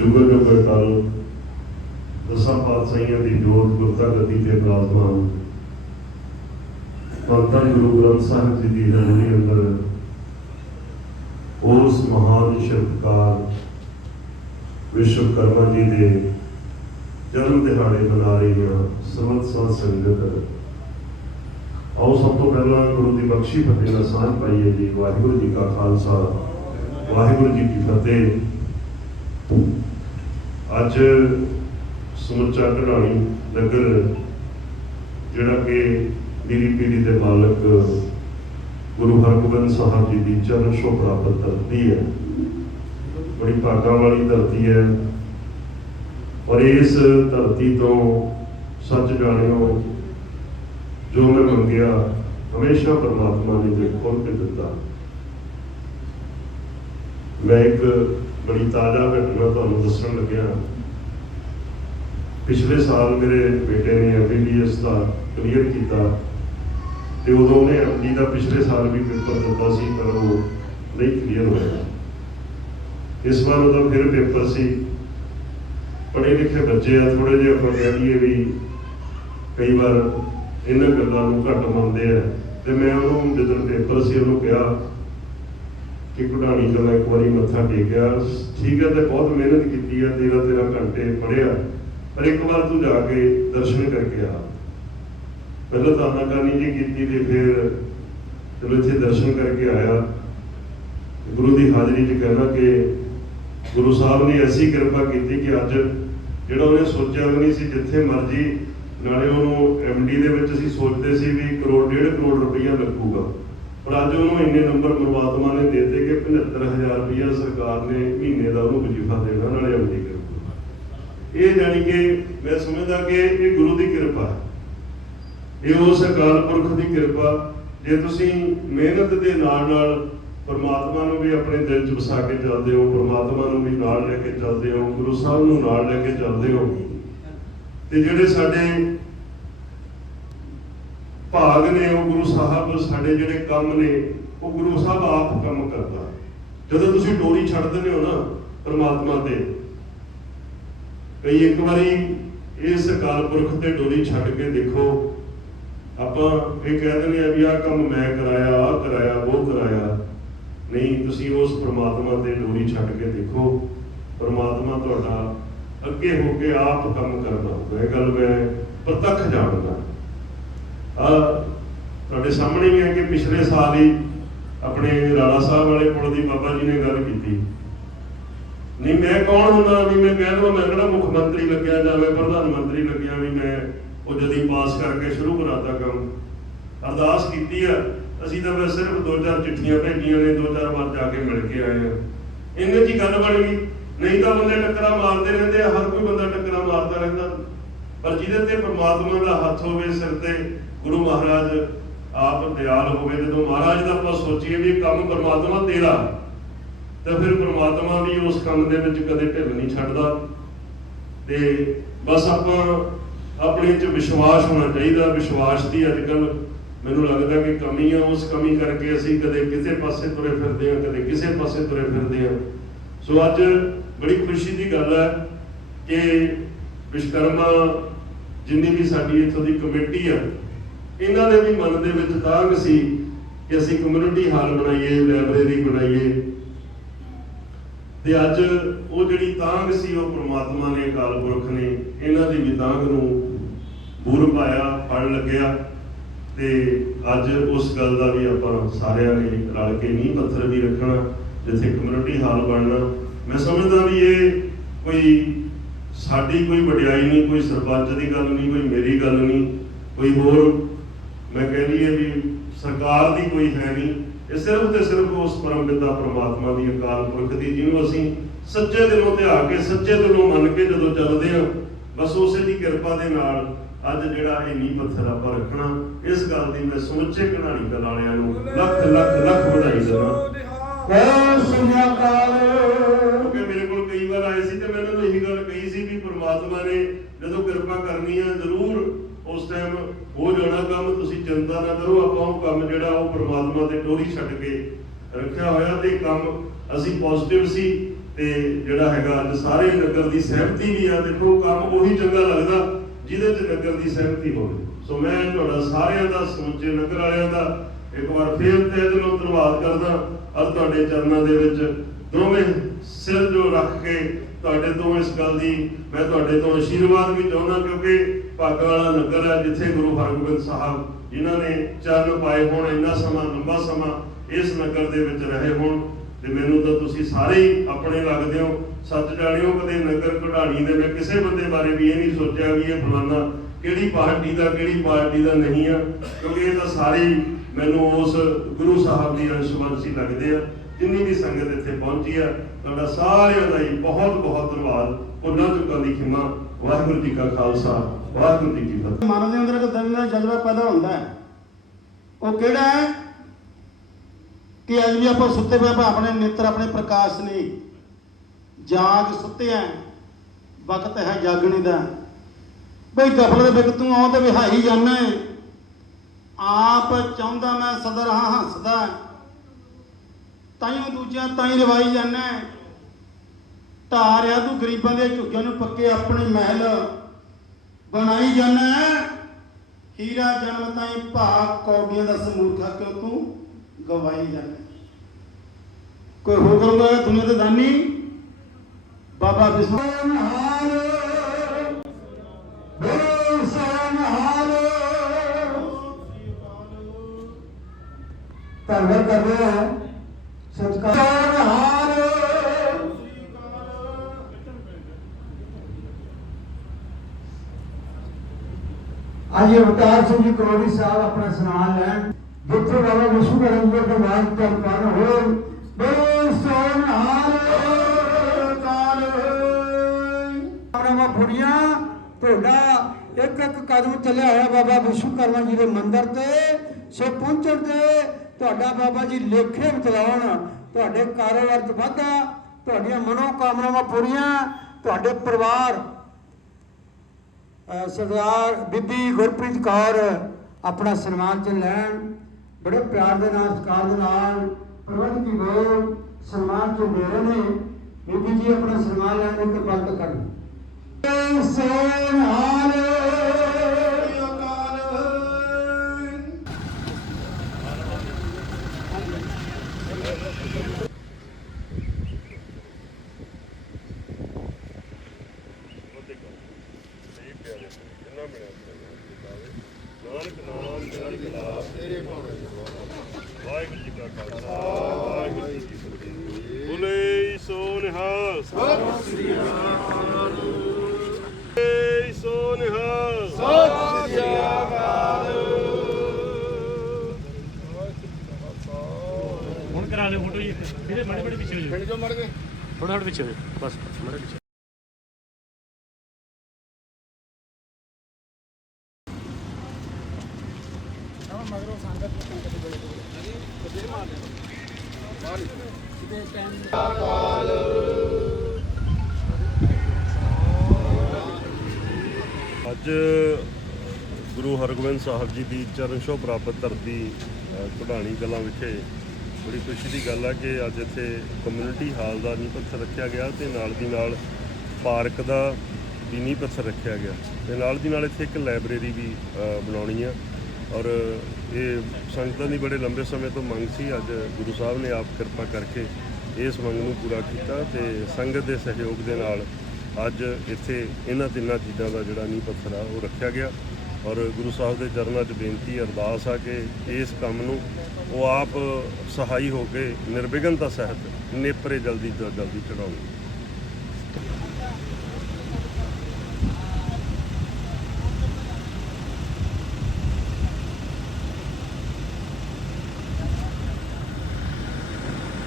ਜੁਗਲ ਜੁਗਲ ਟਲ ਦਸਾਂ ਪਾਤਸ਼ਾਹੀਆਂ ਦੀ ਜੋਤ ਗੁਰਤਾ ਗੱਦੀ ਤੇ ਬਿਰਾਜਮਾਨ ਧੰਨ ਗੁਰੂ ਗ੍ਰੰਥ ਸਾਹਿਬ ਜੀ ਦੀ ਹਜ਼ੂਰੀ ਅੰਦਰ ਉਸ ਮਹਾਨ ਸ਼ਿਲਪਕਾਰ ਵਿਸ਼ਵਕਰਮਾ ਜੀ ਦੇ ਜਨਮ ਦਿਹਾੜੇ ਮਨਾ ਰਹੀ ਹਾਂ ਸਮਤ ਸਾਧ ਸੰਗਤ। ਆਓ ਸਭ ਤੋਂ ਪਹਿਲਾਂ ਗੁਰੂ ਦੀ ਬਖਸ਼ੀ ਫਤਿਹ ਦਾ ਸਾਂਝ ਪਾਈਏ ਜੀ। ਵਾਹਿਗੁਰੂ ਜੀ ਕਾ ਖਾਲਸਾ, ਵਾਹਿਗੁਰੂ ਜੀ ਕੀ ਫਤਿਹ। ਅੱਜ ਸਮੁੱਚਾ ਕਢਾਣੀ ਨਗਰ, ਜਿਹੜਾ ਕਿ ਮੇਰੀ ਪੀੜੀ ਦੇ ਮਾਲਕ ਗੁਰੂ ਹਰਗੋਬਿੰਦ ਸਾਹਿਬ ਜੀ ਦੀ ਚਰਨ ਛੋਹ ਪ੍ਰਾਪਤ ਧਰਤੀ ਹੈ। ਬੜੀ ਭਾਗਾਂ ਵਾਲੀ ਧਰਤੀ ਹੈ। ਔਰ ਇਸ ਧਰਤੀ ਤੋਂ ਸੱਚ ਜਾਣਿਓ, ਜੋ ਮੈਂ ਮੰਗਿਆ, ਹਮੇਸ਼ਾ ਪਰਮਾਤਮਾ ਨੇ ਦੇ ਖੋਲ ਕੇ ਦਿੱਤਾ। ਮੈਂ ਇੱਕ ਬੜੀ ਤਾਜ਼ਾ ਘਟਨਾ ਤੁਹਾਨੂੰ ਦੱਸਣ ਲੱਗਿਆ। ਪਿਛਲੇ ਸਾਲ ਮੇਰੇ ਬੇਟੇ ਨੇ ਐਮਬੀਬੀਐਸ ਦਾ ਕਲੀਅਰ ਕੀਤਾ ਤੇ ਉਦੋਂ ਉਹਨੇ ਐਮਡੀ ਦਾ ਪਿਛਲੇ ਸਾਲ ਵੀ ਪੇਪਰ ਦਿੱਤਾ ਸੀ, ਪਰ ਉਹ ਨਹੀਂ ਕਲੀਅਰ ਹੋਇਆ। ਇਸ ਵਾਰ ਉਹਦਾ ਫਿਰ ਪੇਪਰ ਸੀ। ਪੜ੍ਹੇ ਲਿਖੇ ਬੱਚੇ ਆ ਥੋੜੇ ਜਿਹਾ ਆਪਾਂ ਕਹਿ ਲਈਏ ਵੀ ਕਈ ਵਾਰ ਇਹਨਾਂ ਗੱਲਾਂ ਨੂੰ ਘੱਟ ਮੰਨਦੇ ਆ। ਤੇ ਮੈਂ ਉਹਨੂੰ ਜਦੋਂ ਪੇਪਰ ਸੀ, ਉਹਨੂੰ ਕਿਹਾ ਕਿ ਕਢਾਣੀ ਦਾ ਇੱਕ ਵਾਰੀ ਮੱਥਾ ਟੇਕਿਆ। ਠੀਕ ਹੈ, ਤੇ ਬਹੁਤ ਮਿਹਨਤ ਕੀਤੀ ਹੈ ਤੇਰਾ ਤੇਰਾ ਘੰਟੇ ਪੜਿਆ ਪਰ ਇੱਕ ਵਾਰ ਤੂੰ ਜਾ ਕੇ ਦਰਸ਼ਨ ਕਰਕੇ ਆ। ਪਹਿਲਾਂ ਤਾਂ ਆਨਾਕਾਨੀ ਜੀ ਕੀਤੀ ਤੇ ਫਿਰ ਚਲੋ ਇੱਥੇ ਦਰਸ਼ਨ ਕਰਕੇ ਆਇਆ। ਗੁਰੂ ਦੀ ਹਾਜ਼ਰੀ 'ਚ ਕਹਿਣਾ ਕਿ ਗੁਰੂ ਸਾਹਿਬ ਨੇ ਐਸੀ ਕਿਰਪਾ ਕੀਤੀ ਕਿ ਅੱਜ ਜਿਹੜਾ ਉਹਨੇ ਸੋਚਿਆ ਵੀ ਨਹੀਂ ਸੀ, ਜਿੱਥੇ ਮਰਜ਼ੀ ਨਾਲੇ ਉਹਨੂੰ ਐਮਡੀ ਦੇ ਵਿੱਚ ਅਸੀਂ ਸੋਚਦੇ ਸੀ ਵੀ ਕਰੋੜ, ਡੇਢ ਕਰੋੜ ਰੁਪਈਆ ਲੱਗੂਗਾ। ਪਰ ਅੱਜ ਉਹਨੂੰ ਇੰਨੇ ਨੰਬਰ ਪਰਮਾਤਮਾ ਨੇ ਦੇ ਦਿੱਤੇ ਕਿ 75000 ਰੁਪਈਆ ਸਰਕਾਰ ਨੇ ਮਹੀਨੇ ਦਾ ਉਹਨੂੰ ਵਜੀਫਾ ਦੇਣਾ, ਨਾਲੇ ਐਮਡੀ ਕਰੂਗਾ ਇਹ ਜਾਣੀ ਕਿ ਮੈਂ ਸਮਝਦਾ ਕਿ ਇਹ ਗੁਰੂ ਦੀ ਕਿਰਪਾ ਹੈ। ਇਹ ਉਸ ਅਕਾਲ ਪੁਰਖ ਦੀ ਕਿਰਪਾ। ਜੇ ਤੁਸੀਂ ਮਿਹਨਤ ਦੇ ਨਾਲ ਨਾਲ ਪਰਮਾਤਮਾ ਨੂੰ ਵੀ ਆਪਣੇ ਦਿਲ 'ਚ ਵਸਾ ਕੇ ਚੱਲਦੇ ਹੋ, ਪਰਮਾਤਮਾ ਨੂੰ ਵੀ ਨਾਲ ਲੈ ਕੇ ਚੱਲਦੇ ਹੋ, ਗੁਰੂ ਸਾਹਿਬ ਨੂੰ ਨਾਲ ਲੈ ਕੇ ਚੱਲਦੇ ਹੋ, ਤੇ ਜਿਹੜੇ ਸਾਡੇ ਭਾਗ ਨੇ ਉਹ ਗੁਰੂ ਸਾਹਿਬ, ਸਾਡੇ ਜਿਹੜੇ ਕੰਮ ਨੇ, ਉਹ ਗੁਰੂ ਸਾਹਿਬ ਆਪ ਕੰਮ ਕਰਦਾ। ਜਦੋਂ ਤੁਸੀਂ ਡੋਰੀ ਛੱਡ ਦਿੰਦੇ ਹੋ ਨਾ ਪਰਮਾਤਮਾ ਤੇ, ਕਈ ਇੱਕ ਵਾਰੀ ਇਸ ਅਕਾਲ ਪੁਰਖ ਤੇ ਡੋਰੀ ਛੱਡ ਕੇ ਦੇਖੋ, ਆਪਾਂ ਇਹ ਕਹਿ ਦਿੰਦੇ ਆ ਵੀ ਆਹ ਕੰਮ ਮੈਂ ਕਰਾਇਆ, ਆਹ ਕਰਾਇਆ, ਉਹ ਕਰਾਇਆ। ਨਹੀਂ, ਤੁਸੀਂ ਉਸ ਪ੍ਰਮਾਤਮਾ ਤੇ ਡੋਰੀ ਛੱਡ ਕੇ ਦੇਖੋ, ਪ੍ਰਮਾਤਮਾ ਤੁਹਾਡਾ ਅੱਗੇ ਹੋ ਕੇ ਆਪ ਕੰਮ ਕਰਦਾ। ਹੋਊਗਾ ਇਹ ਗੱਲ ਮੈਂ ਪ੍ਰਤੱਖ ਜਾਣਦਾ। ਆ ਤੁਹਾਡੇ ਸਾਹਮਣੇ ਵੀ ਹੈ ਕਿ ਪਿਛਲੇ ਸਾਲ ਹੀ ਆਪਣੇ ਰਾਣਾ ਸਾਹਿਬ ਵਾਲੇ ਪੁਲ ਦੀ ਬਾਬਾ ਜੀ ਨੇ ਗੱਲ ਕੀਤੀ। ਨਹੀਂ, ਮੈਂ ਕੌਣ ਹੁੰਦਾ ਵੀ ਮੈਂ ਕਹਿ ਦਵਾਂ, ਮੈਂ ਕਿਹੜਾ ਮੁੱਖ ਮੰਤਰੀ ਲੱਗਿਆ ਜਾਂ ਮੈਂ ਪ੍ਰਧਾਨ ਮੰਤਰੀ ਲੱਗਿਆ ਵੀ ਮੈਂ ਉਹ ਜਦੀ ਪਾਸ ਕਰਕੇ ਸ਼ੁਰੂ ਕਰਾਤਾ ਕੰਮ। ਅਰਦਾਸ ਕੀਤੀ ਆ। ਅਸੀਂ ਤਾਂ ਬਸ ਸਿਰਫ ਦੋ ਚਾਰ ਚਿੱਠੀਆਂ ਭੇਜੀਆਂ ਨੇ, ਦੋ ਚਾਰ ਵਾਰ ਜਾ ਕੇ ਮਿਲ ਕੇ ਆਏ ਆ। ਇੰਨੇ ਜੀ ਗੱਲ ਬਣ ਗਈ। ਨਹੀਂ ਤਾਂ ਬੰਦੇ ਟੱਕਰਾਂ ਮਾਰਦੇ ਰਹਿੰਦੇ ਆ, ਹਰ ਕੋਈ ਬੰਦਾ ਟੱਕਰਾਂ ਮਾਰਦਾ ਰਹਿੰਦਾ। ਪਰ ਜਿਹਦੇ ਤੇ ਪ੍ਰਮਾਤਮਾ ਦਾ ਹੱਥ ਹੋਵੇ, ਸਿਰ ਤੇ ਗੁਰੂ ਮਹਾਰਾਜ, ਆਪ ਦਿਆਲ ਹੋਵੇ, ਜਦੋਂ ਮਹਾਰਾਜ ਦਾ ਆਪਾਂ ਸੋਚੀਏ ਵੀ ਇਹ ਕੰਮ ਪਰਮਾਤਮਾ ਤੇਰਾ। ਤਾਂ ਫਿਰ ਪ੍ਰਮਾਤਮਾ ਵੀ ਉਸ ਕੰਮ ਦੇ ਵਿੱਚ ਕਦੇ ਢਿੱਲ ਨਹੀਂ ਛੱਡਦਾ। ਤੇ ਬਸ ਆਪਾਂ ਆਪਣੇ ਚ ਵਿਸ਼ਵਾਸ ਹੋਣਾ ਚਾਹੀਦਾ, ਵਿਸ਼ਵਾਸ ਦੀ ਅੱਜ ਕੱਲ ਮੈਨੂੰ ਲੱਗਦਾ ਕਿ ਕਮੀ ਆ, ਉਸ ਕਮੀ ਕਰਕੇ ਅਸੀਂ ਕਦੇ ਕਿਸੇ ਪਾਸੇ ਤੁਰੇ ਫਿਰਦੇ ਆ, ਕਦੇ ਕਿਸੇ ਪਾਸੇ ਤੁਰੇ ਫਿਰਦੇ ਆ। ਸੋ ਅੱਜ ਬੜੀ ਖੁਸ਼ੀ ਦੀ ਗੱਲ ਹੈ ਕਿ ਵਿਸ਼ਕਰਮਾ ਜਿੰਨੀ ਵੀ ਸਾਡੀ ਇੱਥੋਂ ਦੀ ਕਮੇਟੀ ਆ ਇਹਨਾਂ ਦੇ ਵੀ ਮਨ ਦੇ ਵਿੱਚ ਤਾਂਗ ਸੀ ਕਿ ਅਸੀਂ ਕਮਿਊਨਿਟੀ ਹਾਲ ਬਣਾਈਏ ਲਾਇਬ੍ਰੇਰੀ ਬਣਾਈਏ। ਤੇ ਅੱਜ ਉਹ ਜਿਹੜੀ ਤਾਂਗ ਸੀ, ਉਹ ਪ੍ਰਮਾਤਮਾ ਨੇ, ਅਕਾਲ ਪੁਰਖ ਨੇ ਇਹਨਾਂ ਦੀ ਵੀ ਤਾਂਗ ਨੂੰ ਬੂਰ ਪਾਇਆ, ਫੜ ਲੱਗਿਆ। ਤੇ ਅੱਜ ਉਸ ਗੱਲ ਦਾ ਵੀ ਆਪਾਂ ਸਾਰਿਆਂ ਨੇ ਰਲ ਕੇ ਨੀਂਹ ਪੱਥਰ ਵੀ ਰੱਖਣਾ, ਜਿੱਥੇ ਕਮਿਊਨਿਟੀ ਹਾਲ ਬਣਨਾ। ਮੈਂ ਸਮਝਦਾ ਵੀ ਇਹ ਕੋਈ ਸਾਡੀ ਕੋਈ ਵਡਿਆਈ ਨਹੀਂ, ਕੋਈ ਸਰਪੰਚ ਦੀ ਗੱਲ ਨਹੀਂ, ਕੋਈ ਮੇਰੀ ਗੱਲ ਨਹੀਂ, ਕੋਈ ਹੋਰ ਮੈਂ ਕਹਿ ਲਈਏ ਵੀ ਸਰਕਾਰ ਦੀ ਕੋਈ ਹੈ ਨਹੀਂ। ਇਹ ਸਿਰਫ ਤੇ ਸਿਰਫ ਉਸ ਪਰਮ ਪਿਤਾ ਪ੍ਰਮਾਤਮਾ ਦੀ ਅਕਾਲ ਪੁਰਖ ਦੀ ਜਿਹਨੂੰ ਅਸੀਂ ਸੱਚੇ ਦਿਲੋਂ ਧਿਆ ਕੇ ਸੱਚੇ ਦਿਲੋਂ ਮੰਨ ਕੇ ਜਦੋਂ ਚੱਲਦੇ ਹਾਂ ਬਸ ਉਸੇ ਦੀ ਕਿਰਪਾ ਦੇ ਨਾਲ ਅੱਜ ਜਿਹੜਾ ਇਹ ਨੀਂਹ ਪੱਥਰ ਆਪਾਂ ਰੱਖਣਾ ਇਸ ਗੱਲ ਦੀ ਮੈਂ ਸਮੁੱਚੇ ਕਹਾਣੀ ਦਾ ਵਾਲਿਆਂ ਨੂੰ ਲੱਖ ਲੱਖ ਲੱਖ ਵਧਾਈ ਦਿੰਦਾ। ਕੈ ਸੁਨਿਆਕਾਲ ਕਿਉਂਕਿ ਮੇਰੇ ਕੋਲ ਕਈ ਵਾਰ ਆਏ ਸੀ ਤੇ ਮੈਂ ਇਹਨਾਂ ਨੂੰ ਇਹੀ ਗੱਲ ਕਹੀ ਸੀ ਵੀ ਪ੍ਰਮਾਤਮਾ ਨੇ ਜਦੋਂ ਕਿਰਪਾ ਕਰਨੀ ਆ ਜ਼ਰੂਰ ਉਸ ਟਾਈਮ ਹੋ ਜਾਣਾ ਕੰਮ ਤੁਸੀਂ ਚਿੰਤਾ ਨਾ ਕਰੋ, ਆਪਾਂ ਉਹ ਕੰਮ ਜਿਹੜਾ ਉਹ ਪ੍ਰਮਾਤਮਾ ਤੇ ਟੋਰੀ ਛੱਡ ਕੇ ਰੱਖਿਆ ਹੋਇਆ ਤੇ ਕੰਮ ਅਸੀਂ ਪੋਜ਼ਿਟਿਵ ਸੀ ਤੇ ਜਿਹੜਾ ਹੈਗਾ ਅੱਜ ਸਾਰੇ ਨਗਰ ਦੀ ਸਹਿਮਤੀ ਵੀ ਆ, ਦੇਖੋ ਕੰਮ ਉਹੀ ਚੰਗਾ ਲੱਗਦਾ ਜਿਹਦੇ 'ਚ ਨਗਰ ਦੀ ਸਹਿਮਤੀ ਹੋਵੇ। ਸੋ ਮੈਂ ਤੁਹਾਡਾ ਸਾਰਿਆਂ ਦਾ, ਸਮੁੱਚੇ ਨਗਰ ਵਾਲਿਆਂ ਦਾ ਇੱਕ ਵਾਰ ਫੇਰ ਤੇ ਦਿਲੋਂ ਧੰਨਵਾਦ ਕਰਦਾ। ਅੱਜ ਤੁਹਾਡੇ ਚਰਨਾਂ ਦੇ ਵਿੱਚ ਦੋਵੇਂ ਸਿਰ ਜੋ ਰੱਖ ਕੇ ਤੁਹਾਡੇ ਤੋਂ ਇਸ ਗੱਲ ਦੀ ਮੈਂ ਤੁਹਾਡੇ ਤੋਂ ਆਸ਼ੀਰਵਾਦ ਵੀ ਚਾਹੁੰਦਾ ਕਿਉਂਕਿ ਭਾਗਾ ਵਾਲਾ ਨਗਰ ਹੈ ਜਿੱਥੇ ਗੁਰੂ ਹਰਗੋਬਿੰਦ ਸਾਹਿਬ ਜਿਨ੍ਹਾਂ ਨੇ ਚਰਨ ਪਾਏ ਹੋਣ, ਇੰਨਾ ਸਮਾਂ, ਲੰਬਾ ਸਮਾਂ ਇਸ ਨਗਰ ਦੇ ਵਿੱਚ ਰਹੇ ਹੋਣ ਤੇ ਮੈਨੂੰ ਤਾਂ ਤੁਸੀਂ ਸਾਰੇ ਹੀ ਆਪਣੇ ਲੱਗਦੇ ਹੋ। ਸੱਚ ਜਾਣਿਓ, ਕਦੇ ਨਗਰ ਕਢਾਣੀ ਦੇ ਮੈਂ ਕਿਸੇ ਬੰਦੇ ਬਾਰੇ ਵੀ ਇਹ ਨਹੀਂ ਸੋਚਿਆ ਵੀ ਇਹ ਫਲਾਣਾ ਕਿਹੜੀ ਪਾਰਟੀ ਦਾ, ਕਿਹੜੀ ਪਾਰਟੀ ਦਾ ਨਹੀਂ ਆ। ਕਿਉਂਕਿ ਇਹ ਤਾਂ ਸਾਰੇ ਮੈਨੂੰ ਉਸ ਗੁਰੂ ਸਾਹਿਬ ਦੀ ਅੰਸ਼ਵੰਸ਼ੀ ਲੱਗਦੇ ਆ। ਜਿੰਨੀ ਵੀ ਸੰਗਤ ਇੱਥੇ ਪਹੁੰਚੀ ਆ, ਤੁਹਾਡਾ ਸਾਰਿਆਂ ਦਾ ਹੀ ਬਹੁਤ ਬਹੁਤ ਧੰਨਵਾਦ। ਉਹਨਾਂ ਚੁੱਕਾਂ ਦੀ ਖਿਮਾ। ਵਾਹਿਗੁਰੂ ਜੀ ਕਾ ਖਾਲਸਾ। ਵਾਹਿਗੁਰੂ ਜੀ ਕੀ ਫਤਿਹ। ਮਨ ਦੇ ਅੰਦਰ ਇੱਕ ਦਿਲ ਦਾ ਜਜ਼ਬਾ ਪੈਦਾ ਹੁੰਦਾ ਹੈ। ਉਹ ਕਿਹੜਾ ਹੈ? ਕਿ ਅੱਜ ਵੀ ਆਪਾਂ ਸੁੱਤੇ ਪਏ ਆਪਾਂ ਆਪਣੇ ਨੇਤਰ, ਆਪਣੇ ਪ੍ਰਕਾਸ਼ ਨੇ ਜਾਗ ਸੁੱਤੇ ਆ। ਵਕਤ ਹੈ ਜਾਗਣੇ ਦਾ। ਬਈ ਗਫਲ ਦੇ ਵਿੱਚ ਤੂੰ ਆਉਂ ਤੇ ਵਿਹਾਈ ਜਾਣਾ ਆਪ ਚਾਹੁੰਦਾ ਮੈਂ ਸਦਾ ਰਹਾ ਹੱਸਦਾ। ਤਾਈਓ ਦੂਜਿਆਂ ਤਾਈ ਰਵਾਈ ਜਾਣਾ ਹੈ। ਤੂੰ ਗਰੀਬਾਂ ਦੇ ਝੁੱਗਿਆਂ ਨੂੰ ਪੱਕੇ ਆਪਣੇ ਮਹਿਲ ਬਣਾਈ ਜਾਣਾ ਹੀਰਾ ਜਨਮ ਤਾਈ ਭਾਗ ਕੌਡੀਆਂ ਦਾ ਸਮੂਰਖਾ ਕਿਉਂ ਤੂੰ ਗਵਾਈ ਜਾਣਾ ਕੋਈ ਹੁਕਮ ਹੈ ਦੁਨੀਆ ਦੇ ਦਾਨੀ? ਬਾਬਾ ਬਿਸਮਾਨ ਹਾਲ ਬੇਸਨ ਹਾਲ। ਧੰਨਵਾਦ ਕਰਦੇ ਹਾਂ। ਅੱਜ ਅਵਤਾਰ ਸਿੰਘ ਜੀ ਕਰੋੜੀ ਸਾਹਿਬ ਆਪਣਾ ਸਨਾਨ ਲੈਣ, ਜਿੱਥੇ ਬਾਬਾ ਵਿਸ਼ੂ ਕਰਨ ਜੀ ਦਾ ਮਾਰਗ ਹੋਏ। ਬੇ ਸੋਨ ਕਾਲ ਆਪਣਾ ਫੁੜੀਆਂ ਤੁਹਾਡਾ ਇੱਕ ਇੱਕ ਕਦਮ ਚੱਲਿਆ ਹੋਇਆ ਬਾਬਾ ਵਿਸ਼ਵਕਰਮਾ ਜੀ ਦੇ ਮੰਦਿਰ ਤੇ। ਸੋ ਪਹੁੰਚਣ ਤੇ ਤੁਹਾਡਾ ਬਾਬਾ ਜੀ ਲੇਖੇ ਬਤਲਾਉਣ, ਤੁਹਾਡੇ ਕਾਰੋਬਾਰ ਚ ਵਾਧਾ, ਤੁਹਾਡੀਆਂ ਮਨੋ ਕਾਮਨਾਵਾਂ ਪੂਰੀਆਂ, ਤੁਹਾਡੇ ਪਰਿਵਾਰ ਸਰਦਾਰ ਬੀਬੀ ਗੁਰਪ੍ਰੀਤ ਕੌਰ ਆਪਣਾ ਸਨਮਾਨ ਚ ਲੈਣ, ਬੜੇ ਪਿਆਰ ਦੇ ਨਾਲ, ਸਤਿਕਾਰ ਦੇ ਨਾਲ ਪ੍ਰਬੰਧਕੀ ਬੋਲ ਸਨਮਾਨ ਚ ਦੇ ਰਹੇ ਨੇ, ਬੀਬੀ ਜੀ ਆਪਣਾ ਸਨਮਾਨ ਲੈਣ ਦੀ ਕਿਰਪਾਲਤਾ ਕਰਨ। ਸੋਨ ਹਾਲ ਅਕਾਲ ਨਾਨਕ ਨਾਮ ਚੜ੍ਹਦੀ ਕਲਾ ਤੇਰੇ ਭਾਣੇ ਵਾਹਿਗੁਰੂ ਜੀ ਕਾ ਖਾਲਸਾ ਵਾਹਿਗੁਰੂ ਜੀ ਕੀ ਫਤਿਹ ਬੋਲੇ ਸੋ ਨਿਹਾਲ ਸਤਿ ਸ੍ਰੀ ਅਕਾਲ ਬੋਲੇ ਸੋ ਨਿਹਾਲ ਸਤਿ ਸ੍ਰੀ ਅਕਾਲ ਹੁਣ ਕਰਾ ਲਿਓ ਫੋਟੋ ਜੀ। ਇਹਦੇ ਮਾੜੇ ਮਾੜੇ ਪਿੱਛੇ ਹੋ ਜਾਓ। ਜੋ ਮੜ ਗਏ। ਥੋੜਾ ਥੋੜਾ ਪਿੱਛੇ ਹੋ ਜਾਓ। ਬਸ ਮਾੜੇ ਪਿੱਛੇ। ਅੱਜ ਗੁਰੂ ਹਰਗੋਬਿੰਦ ਸਾਹਿਬ ਜੀ ਦੀ ਚਰਨ ਛੋਹ ਪ੍ਰਾਪਤ ਧਰਤੀ ਅ, ਕਢਾਣੀ ਕਲਾਂ ਵਿਖੇ ਬੜੀ ਖੁਸ਼ੀ ਦੀ ਗੱਲ ਹੈ ਕਿ ਅੱਜ ਇੱਥੇ ਕਮਿਊਨਿਟੀ ਹਾਲ ਦਾ ਨੀਂਹ ਪੱਥਰ ਰੱਖਿਆ ਗਿਆ ਤੇ ਨਾਲ ਦੀ ਨਾਲ ਪਾਰਕ ਦਾ ਵੀ ਨੀਂਹ ਪੱਥਰ ਰੱਖਿਆ ਗਿਆ। ਤੇ ਨਾਲ ਦੀ ਨਾਲ ਇੱਥੇ ਇੱਕ ਲਾਇਬ੍ਰੇਰੀ ਵੀ ਬਣਾਉਣੀ ਆ ਔਰ ਇਹ ਸੰਗਤਾਂ ਦੀ ਬੜੇ ਲੰਬੇ ਸਮੇਂ ਤੋਂ ਮੰਗ ਸੀ। ਅੱਜ ਗੁਰੂ ਸਾਹਿਬ ਨੇ ਆਪ ਕਿਰਪਾ ਕਰਕੇ ਇਸ ਮੰਗ ਨੂੰ ਪੂਰਾ ਕੀਤਾ ਤੇ ਸੰਗਤ ਦੇ ਸਹਿਯੋਗ ਦੇ ਨਾਲ ਅੱਜ ਇੱਥੇ ਇਹਨਾਂ ਤਿੰਨਾਂ ਚੀਜ਼ਾਂ ਦਾ ਜਿਹੜਾ ਨੀਂਹ ਪੱਥਰ ਆ, ਉਹ ਰੱਖਿਆ ਗਿਆ। ਔਰ ਗੁਰੂ ਸਾਹਿਬ ਦੇ ਚਰਨਾਂ 'ਚ ਬੇਨਤੀ, ਅਰਦਾਸ ਆ ਕਿ ਇਸ ਕੰਮ ਨੂੰ ਉਹ ਆਪ ਸਹਾਈ ਹੋ ਕੇ ਨਿਰਵਿਘਨਤਾ ਸਹਿਤ ਨੇਪਰੇ ਜਲਦੀ ਤੋਂ ਜਲਦੀ ਚੜਾਉਣ